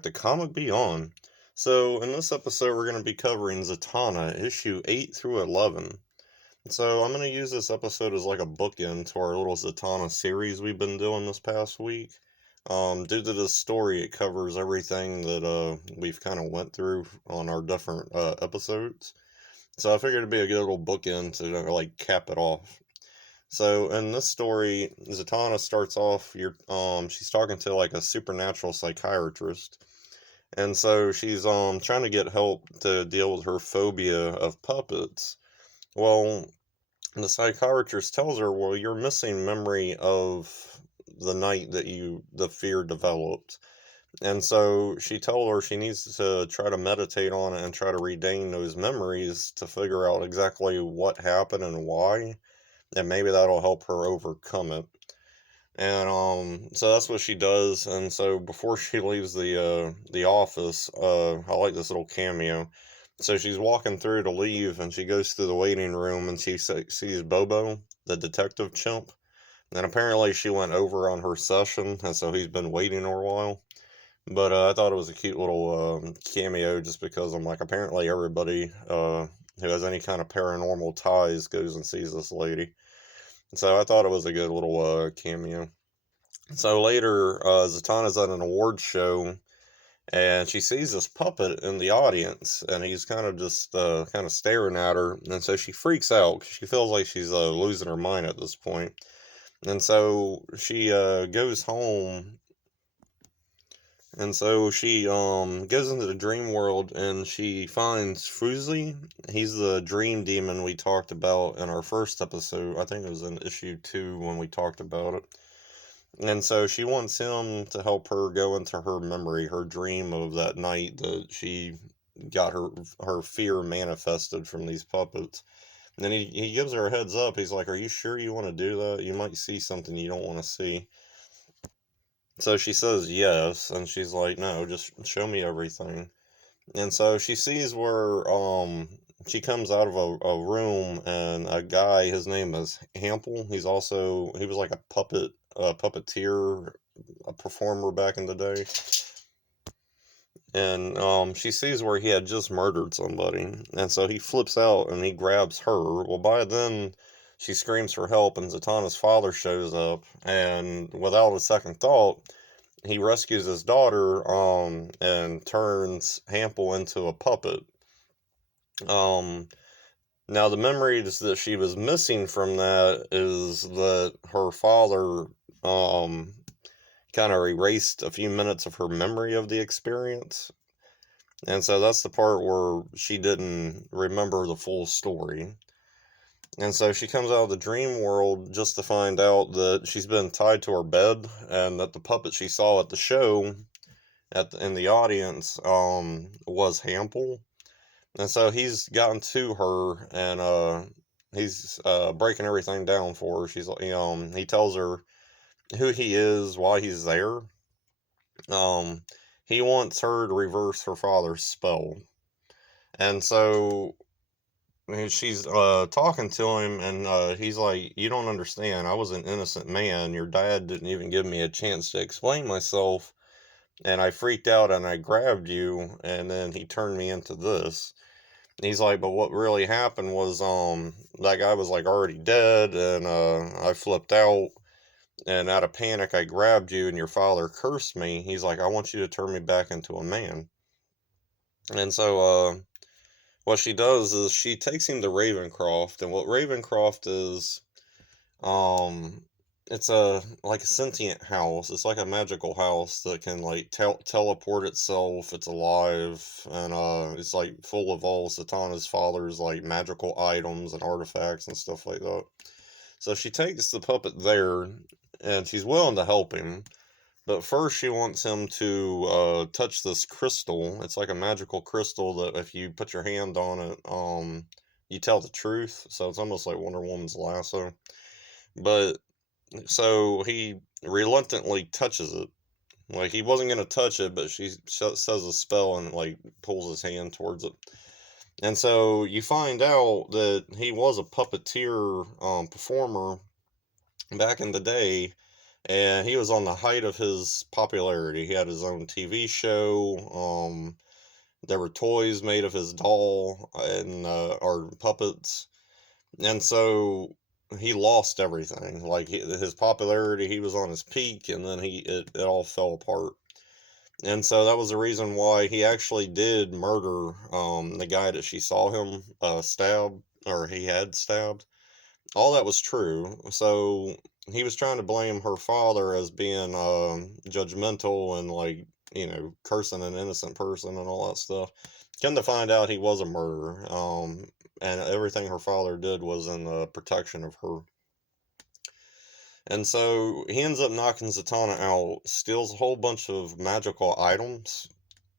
back to Comic Beyond. So, in this episode, we're going to be covering Zatanna, issue 8 through 11. So, I'm going to use this episode as like a bookend to our little Zatanna series we've been doing this past week. Due to this story, it covers everything that we've kind of went through on our different episodes. So, I figured it'd be a good little bookend to like cap it off. So in this story, Zatanna starts off. She's talking to like a supernatural psychiatrist, and so she's trying to get help to deal with her phobia of puppets. Well, the psychiatrist tells her, "Well, you're missing memory of the night that the fear developed." And so she told her she needs to try to meditate on it and try to regain those memories to figure out exactly what happened and why, and maybe that'll help her overcome it. And so that's what she does. And so before she leaves the office, I like this little cameo. So she's walking through to leave, and she goes through the waiting room, and she sees Bobo, the detective chimp. And apparently she went over on her session, and so he's been waiting a while. But I thought it was a cute little cameo, just because I'm like, apparently everybody who has any kind of paranormal ties goes and sees this lady. So I thought it was a good little cameo. So later, Zatanna's at an awards show, and she sees this puppet in the audience, and he's kind of just kind of staring at her, and so she freaks out because she feels like she's losing her mind at this point. And so she goes home, and so she goes into the dream world, and she finds Fuzzy. He's the dream demon we talked about in our first episode. I think it was in issue 2 when we talked about it. And so she wants him to help her go into her memory, her dream of that night that she got her fear manifested from these puppets. And then he gives her a heads up. He's like, "Are you sure you want to do that? You might see something you don't want to see." So she says yes, and she's like, "No, just show me everything." And so she sees where she comes out of a room, and a guy, his name is Hample. He was like a puppeteer, a performer back in the day. And she sees where he had just murdered somebody, and so he flips out and he grabs her. Well, by then she screams for help, and Zatanna's father shows up, and without a second thought, he rescues his daughter, and turns Hample into a puppet. Um, Now, the memories that she was missing from that is that her father kind of erased a few minutes of her memory of the experience. And so that's the part where she didn't remember the full story. And so she comes out of the dream world just to find out that she's been tied to her bed, and that the puppet she saw at the show in the audience was Hample. And so he's gotten to her, and he's breaking everything down for her. She's like, he tells her who he is, why he's there. Um, he wants her to reverse her father's spell, and so she's talking to him, and he's like, "You don't understand. I was an innocent man. Your dad didn't even give me a chance to explain myself, and I freaked out and I grabbed you, and then he turned me into this." He's like, "But what really happened was, that guy was like already dead, and I flipped out, and out of panic, I grabbed you, and your father cursed me." He's like, "I want you to turn me back into a man." And so, what she does is she takes him to Ravencroft, and what Ravencroft is, um, it's like a sentient house. It's like a magical house that can like teleport itself. It's alive, and it's like full of all Zatanna's father's like magical items and artifacts and stuff like that. So she takes the puppet there, and she's willing to help him. But first, she wants him to touch this crystal. It's like a magical crystal that if you put your hand on it, you tell the truth. So it's almost like Wonder Woman's lasso. But so he reluctantly touches it. Like he wasn't gonna touch it, but she says a spell and like pulls his hand towards it. And so you find out that he was a puppeteer performer back in the day, and he was on the height of his popularity. He had his own TV show. There were toys made of his doll and or puppets, and so he lost everything. Like his popularity, he was on his peak, and then it all fell apart. And so that was the reason why he actually did murder the guy that she saw him stab, or he had stabbed. All that was true. So he was trying to blame her father as being judgmental and, like, cursing an innocent person and all that stuff. Come to find out, he was a murderer. And everything her father did was in the protection of her. And so he ends up knocking Zatanna out, steals a whole bunch of magical items,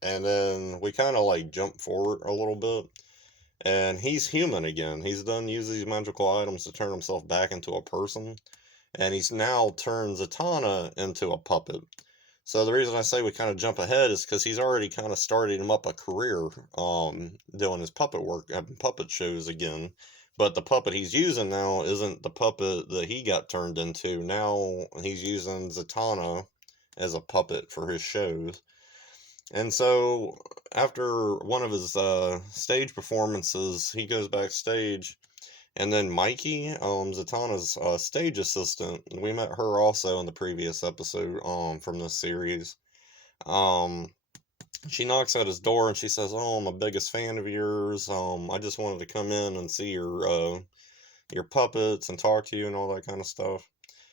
and then we kind of like jump forward a little bit, and he's human again. He's done using these magical items to turn himself back into a person, and he's now turned Zatanna into a puppet. So the reason I say we kind of jump ahead is because he's already kind of started him up a career, doing his puppet work, having puppet shows again. But the puppet he's using now isn't the puppet that he got turned into. Now he's using Zatanna as a puppet for his shows. And so after one of his stage performances, he goes backstage, and then Mikey, Zatanna's stage assistant, we met her also in the previous episode from this series. Um, she knocks at his door and she says, "Oh, I'm a biggest fan of yours. I just wanted to come in and see your puppets and talk to you and all that kind of stuff."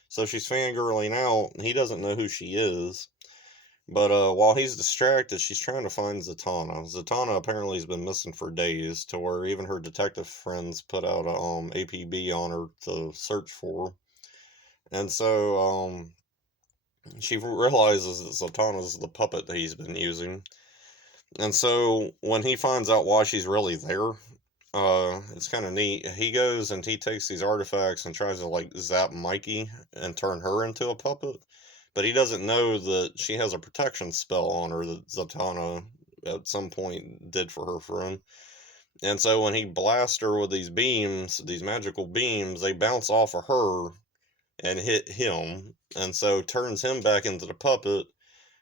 So she's fangirling out. He doesn't know who she is. But while he's distracted, she's trying to find Zatanna. Zatanna apparently has been missing for days, to where even her detective friends put out a APB on her to search for her. And so she realizes that Zatanna's the puppet that he's been using. And so when he finds out why she's really there, it's kind of neat. He goes and he takes these artifacts and tries to like zap Mikey and turn her into a puppet. But he doesn't know that she has a protection spell on her that Zatanna at some point did for her friend. And so when he blasts her with these beams, these magical beams, they bounce off of her and hit him. And so turns him back into the puppet,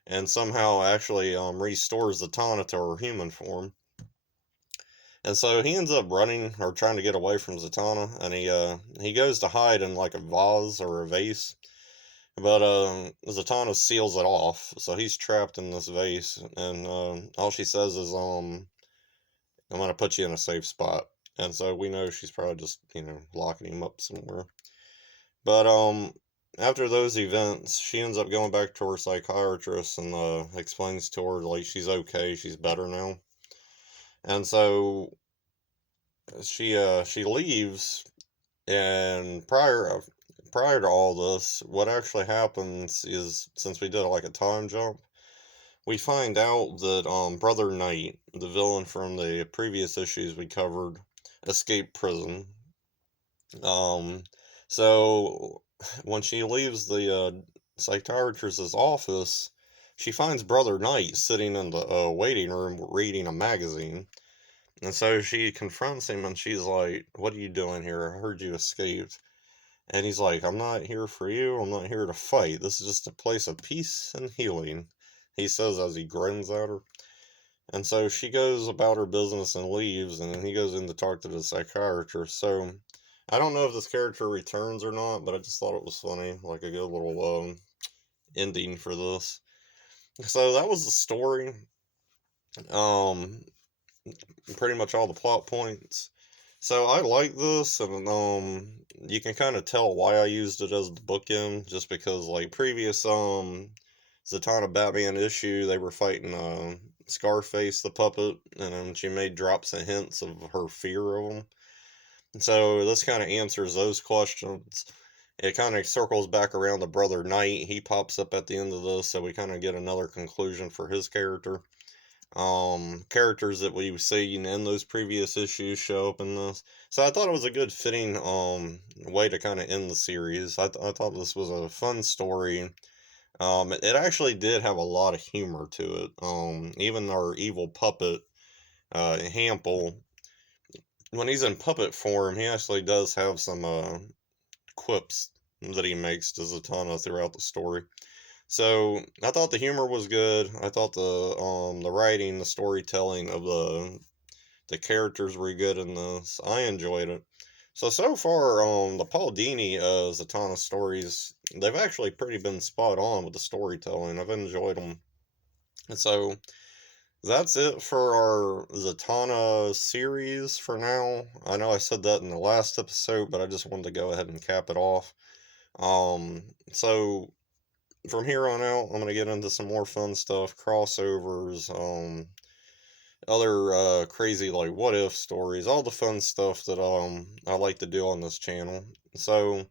and somehow actually restores Zatanna to her human form. And so he ends up running or trying to get away from Zatanna, and he goes to hide in like a vase or a vase. But Zatanna seals it off, so he's trapped in this vase, and all she says is, "I'm gonna put you in a safe spot." And so we know she's probably just, locking him up somewhere. But after those events, she ends up going back to her psychiatrist and explains to her like she's okay, she's better now. And so she leaves, and prior to all this, what actually happens is, since we did like a time jump, we find out that Brother Knight, the villain from the previous issues we covered, escaped prison. Um, so when she leaves the psychiatrist's office, she finds Brother Knight sitting in the waiting room reading a magazine. And so she confronts him and she's like, "What are you doing here? I heard you escaped." And he's like, "I'm not here for you. I'm not here to fight. This is just a place of peace and healing," he says as he grins at her. And so she goes about her business and leaves, and then he goes in to talk to the psychiatrist. So I don't know if this character returns or not, but I just thought it was funny, like a good little ending for this. So that was the story. Um, Pretty much all the plot points. So I like this, and you can kind of tell why I used it as the bookend, just because like previous Zatanna Batman issue, they were fighting Scarface the puppet, and she made drops and hints of her fear of him. And so this kind of answers those questions. It kind of circles back around to Brother Knight. He pops up at the end of this, so we kind of get another conclusion for his character. Characters that we've seen in those previous issues show up in this. So I thought it was a good fitting way to kind of end the series. I thought this was a fun story. It actually did have a lot of humor to it. Even our evil puppet, Hample, when he's in puppet form, he actually does have some quips that he makes to Zatanna throughout the story. So I thought the humor was good. I thought the writing, the storytelling of the characters were good in this. I enjoyed it. So far, the Paul Dini Zatanna stories, they've actually pretty been spot on with the storytelling. I've enjoyed them. And so that's it for our Zatanna series for now. I know I said that in the last episode, but I just wanted to go ahead and cap it off. So from here on out, I'm gonna get into some more fun stuff, crossovers, other crazy like what if stories, all the fun stuff that I like to do on this channel. So,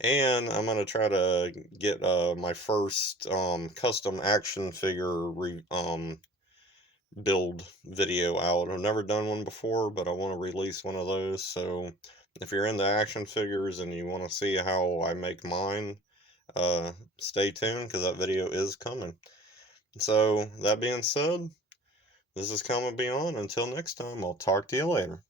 and I'm gonna try to get my first custom action figure build video out. I've never done one before, but I want to release one of those. So, if you're into action figures and you want to see how I make mine, stay tuned because that video is coming. So, that being said, this is Comma Beyond. Until next time, I'll talk to you later.